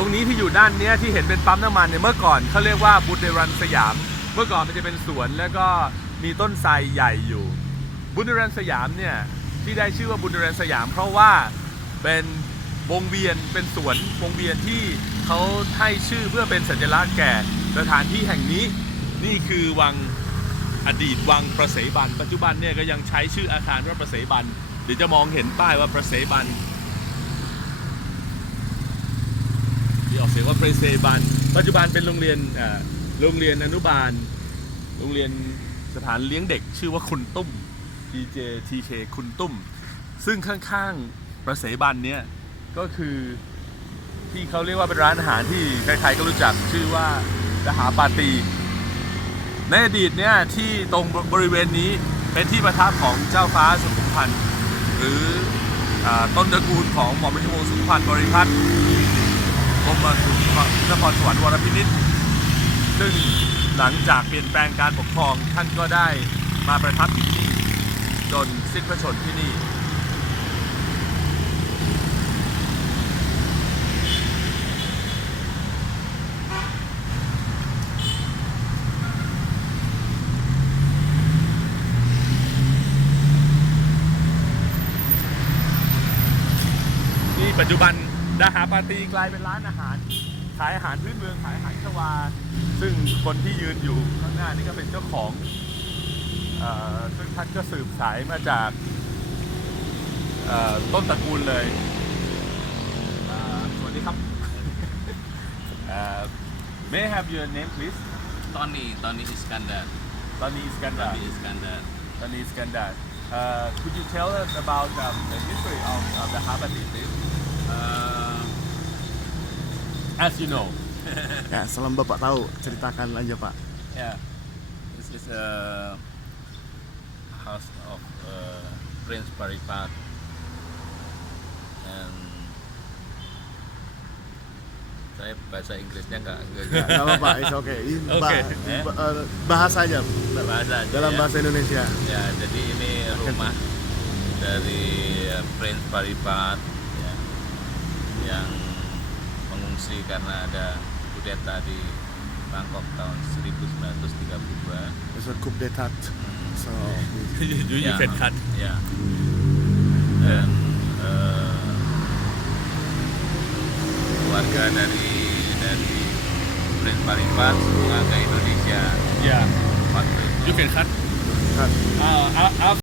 ตรงนี้ที่อยู่ด้านเนี้ยที่เห็นเป็นปั๊มน้ำมันเนี่ยเมื่อก่อนเขาเรียกว่าบุญเดรันสยาม เมื่อก่อนมันจะเป็นสวนแล้วก็มีต้นไทรใหญ่อยู่ บุญเดรันสยามเนี่ยที่ได้ชื่อว่าบุญเดรันสยาม เพราะว่าเป็นวงเวียนเป็นสวนวงเวียนที่เขาให้ชื่อเพื่อเป็นสัญลักษณ์แก่สถานที่แห่งนี้นี่คือวังอดีตวังประเสบัน ปัจจุบันเนี่ยก็ยังใช้ชื่ออาคารว่าประเสบันเดี๋ยวจะมองเห็นป้ายว่าประเสบัน ที่ออกเสียง ว่าเปรเซบัน ปัจจุบันเป็นโรงเรียนโรงเรียนอนุบาล โรงเรียนสถานเลี้ยงเด็ก ชื่อว่าคุณตุ้ม TJ TK คุณตุ้ม ซึ่งข้างๆประเสบันเนี่ยก็คือที่เขาเรียกว่าเป็นร้านอาหารที่ใครๆก็รู้จักชื่อว่าดหาปาตี ในอดีตเนี่ยที่ตรงบริเวณนี้เป็นที่ประทับของเจ้าฟ้าสุขุมพันธ์หรืออต้นตระกูลของหม่อมราชวงศ์สุขุมพันธ์บริพัตร รมสุนครสวรรค์วรพินิษซึ่งหลังจากเปลี่ยนแปลงการปกครองท่านก็ได้มาประทับอยู่ที่จนสิ้นพระชนที่นี่ นี่ปัจจุบัน ดาหาปาตีกลายเป็นร้านอาหาร ขายอาหารพื้นเมืองขายอาหารชวา ซึ่งคนที่ยืนอยู่ข้างหน้านี่ก็เป็นเจ้าของเออซึ่งท่านก็สืบสายมาจากเอ่อต้นตระกูลเลยอ่าสวัสดีครับเอ่อ May I have your name please Tony, Tony Iskandar. Tani Iskandar Tony Iskandar. Tani Iskandar uh, Could you tell us about um, the history of, of the Habati please Uh, As you know Ya, selama Bapak tahu, ceritakan aja Pak. yeah, this is a house of uh, Prince Paripat, and saya bahasa Inggrisnya nggak nggak Gak apa-apa, it's okay. Ini Oke. bah- Eh? eh, bahasa aja bahasa aja dalam ya. bahasa Indonesia. Ya, jadi ini rumah dari uh, Prince Paripat ya, yang mengungsi karena ada kudeta di Bangkok tahun 1932. It's a coup d'etat. So, you, you Ya, can cut Ya. Dan eh, keluarga dari dari Prince Paripat semua ke Indonesia Yeah waktu itu. you can cut cut. uh,